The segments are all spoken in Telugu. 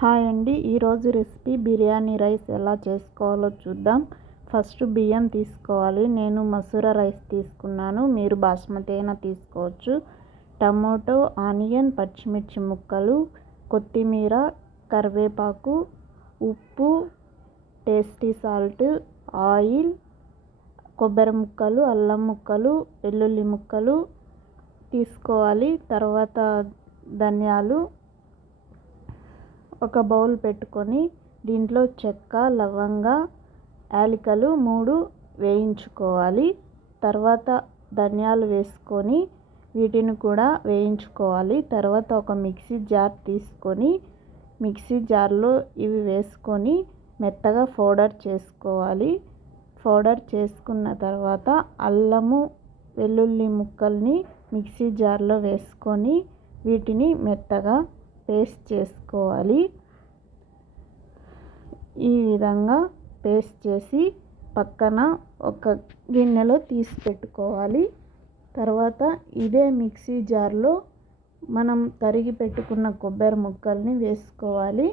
హాయ్ అండి. ఈరోజు రెసిపీ బిర్యానీ రైస్ ఎలా చేసుకోవాలో చూద్దాం. ఫస్ట్ బియ్యం తీసుకోవాలి. నేను మసూర రైస్ తీసుకున్నాను. మీరు బాస్మతి అయినా తీసుకోవచ్చు. టమోటో ఆనియన్ పచ్చిమిర్చి ముక్కలు కొత్తిమీర కరివేపాకు ఉప్పు టేస్టీ సాల్ట్ ఆయిల్ కొబ్బరి ముక్కలు అల్లం ముక్కలు వెల్లుల్లి ముక్కలు తీసుకోవాలి. తర్వాత ధనియాలు ఒక బౌల్ పెట్టుకొని దీంట్లో చెక్క లవంగ యాలకులు మూడు వేయించుకోవాలి. తర్వాత ధనియాలు వేసుకొని వీటిని కూడా వేయించుకోవాలి. తర్వాత ఒక మిక్సీ జార్ తీసుకొని మిక్సీ జార్లో ఇవి వేసుకొని మెత్తగా పౌడర్ చేసుకోవాలి. పౌడర్ చేసుకున్న తర్వాత అల్లము వెల్లుల్లి ముక్కల్ని మిక్సీ జార్లో వేసుకొని వీటిని మెత్తగా పేస్ట్ చేసుకోవాలి. ఈ విధంగా పేస్ట్ చేసి పక్కన ఒక గిన్నెలో తీసి పెట్టుకోవాలి. తర్వాత ఇదే మిక్సీ జార్లో మనం తరిగి పెట్టుకున్న కొబ్బరి ముక్కల్ని వేసుకోవాలి.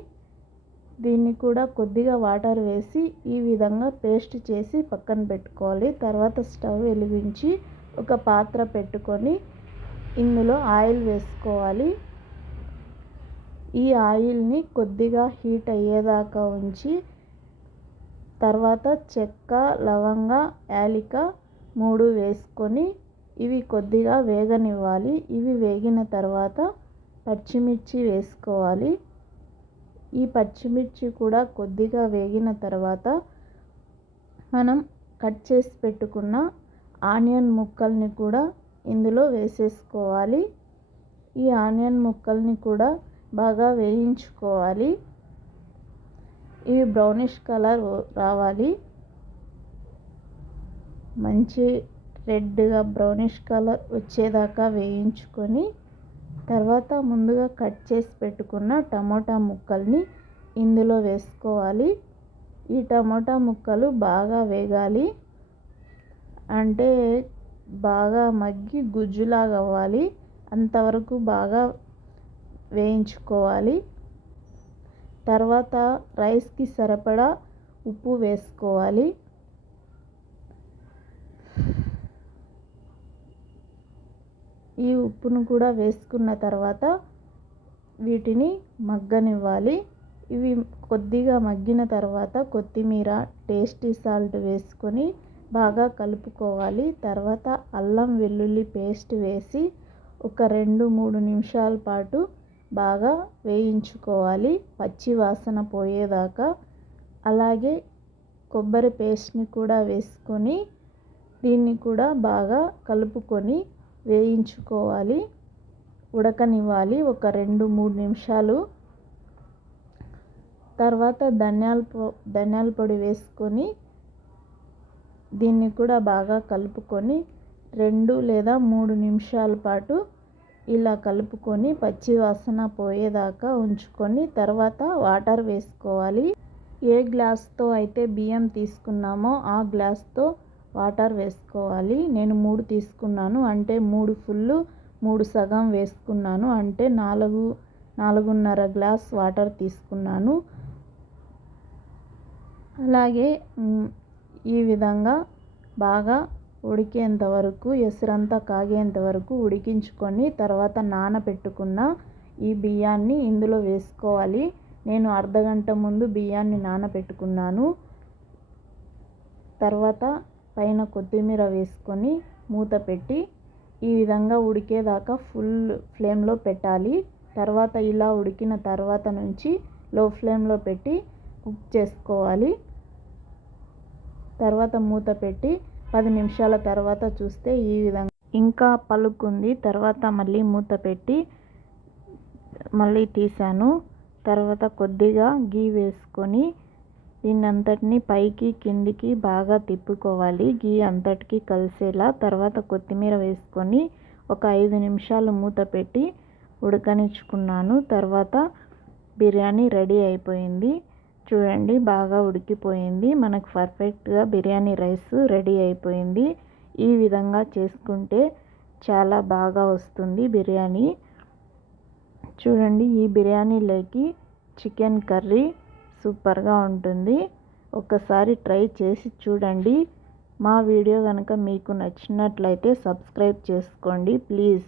దీన్ని కూడా కొద్దిగా వాటర్ వేసి ఈ విధంగా పేస్ట్ చేసి పక్కన పెట్టుకోవాలి. తర్వాత స్టవ్ వెలిగించి ఒక పాత్ర పెట్టుకొని ఇందులో ఆయిల్ వేసుకోవాలి. ఈ ఆయిల్ని కొద్దిగా హీట్ అయ్యేదాకా ఉంచి తర్వాత చెక్క లవంగ యాలిక మూడు వేసుకొని ఇవి కొద్దిగా వేగనివ్వాలి. ఇవి వేగిన తర్వాత పచ్చిమిర్చి వేసుకోవాలి. ఈ పచ్చిమిర్చి కూడా కొద్దిగా వేగిన తర్వాత మనం కట్ చేసి పెట్టుకున్న ఆనియన్ ముక్కల్ని కూడా ఇందులో వేసేసుకోవాలి. ఈ ఆనియన్ ముక్కల్ని కూడా బాగా వేయించుకోవాలి. ఇవి బ్రౌనిష్ కలర్ రావాలి. మంచి రెడ్గా బ్రౌనిష్ కలర్ వచ్చేదాకా వేయించుకొని తర్వాత ముందుగా కట్ చేసి పెట్టుకున్న టమోటా ముక్కల్ని ఇందులో వేసుకోవాలి. ఈ టమోటా ముక్కలు బాగా వేగాలి. అంటే బాగా మగ్గి గుజ్జులాగా అవ్వాలి అంతవరకు బాగా వేయించుకోవాలి. తర్వాత రైస్కి సరిపడా ఉప్పు వేసుకోవాలి. ఈ ఉప్పును కూడా వేసుకున్న తర్వాత వీటిని మగ్గనివ్వాలి. ఇవి కొద్దిగా మగ్గిన తర్వాత కొత్తిమీర టేస్టీ సాల్ట్ వేసుకొని బాగా కలుపుకోవాలి. తర్వాత అల్లం వెల్లుల్లి పేస్ట్ వేసి ఒక రెండు మూడు నిమిషాల పాటు బాగా వేయించుకోవాలి. పచ్చి వాసన పోయేదాకా అలాగే కొబ్బరి పేస్ట్ని కూడా వేసుకొని దీన్ని కూడా బాగా కలుపుకొని వేయించుకోవాలి. ఉడకనివ్వాలి ఒక రెండు మూడు నిమిషాలు. తర్వాత ధనియాల పొ ధనియాల పొడి వేసుకొని దీన్ని కూడా బాగా కలుపుకొని రెండు లేదా మూడు నిమిషాల పాటు ఇలా కలుపుకొని పచ్చి వాసన పోయేదాకా ఉంచుకొని తర్వాత వాటర్ వేసుకోవాలి. ఏ గ్లాస్తో అయితే బియ్యం తీసుకున్నామో ఆ గ్లాస్తో వాటర్ వేసుకోవాలి. నేను మూడు తీసుకున్నాను అంటే మూడు ఫుల్లు మూడు సగం వేసుకున్నాను అంటే నాలుగు నాలుగున్నర గ్లాస్ వాటర్ తీసుకున్నాను. అలాగే ఈ విధంగా బాగా ఉడికేంత వరకు ఎసురంతా కాగేంత వరకు ఉడికించుకొని తర్వాత నానబెట్టుకున్న ఈ బియ్యాన్ని ఇందులో వేసుకోవాలి. నేను అర్ధగంట ముందు బియ్యాన్ని నానబెట్టుకున్నాను తర్వాత పైన కొత్తిమీర వేసుకొని మూత పెట్టి ఈ విధంగా ఉడికేదాకా ఫుల్ ఫ్లేమ్లో పెట్టాలి. తర్వాత ఇలా ఉడికిన తర్వాత నుంచి లో ఫ్లేమ్లో పెట్టి కుక్ చేసుకోవాలి. తర్వాత మూత పెట్టి పది నిమిషాల తర్వాత చూస్తే ఈ విధంగా ఇంకా పలుకుంది. తర్వాత మళ్ళీ మూత పెట్టి మళ్ళీ తీసాను తర్వాత కొద్దిగా గీ వేసుకొని దీన్ని అంతటిని పైకి కిందికి బాగా తిప్పుకోవాలి. గీ అంతటికి కలిసేలా తర్వాత కొత్తిమీర వేసుకొని ఒక ఐదు నిమిషాలు మూత పెట్టి ఉడకనిచ్చుకున్నాను. తర్వాత బిర్యానీ రెడీ అయిపోయింది. చూడండి బాగా ఉడికిపోయింది. మనకు పర్ఫెక్ట్గా బిర్యానీ రైస్ రెడీ అయిపోయింది. ఈ విధంగా చేసుకుంటే చాలా బాగా వస్తుంది బిర్యానీ. చూడండి ఈ బిర్యానీలోకి చికెన్ కర్రీ సూపర్గా ఉంటుంది. ఒకసారి ట్రై చేసి చూడండి. మా వీడియో కనుక మీకు నచ్చినట్లయితే సబ్స్క్రైబ్ చేసుకోండి. ప్లీజ్.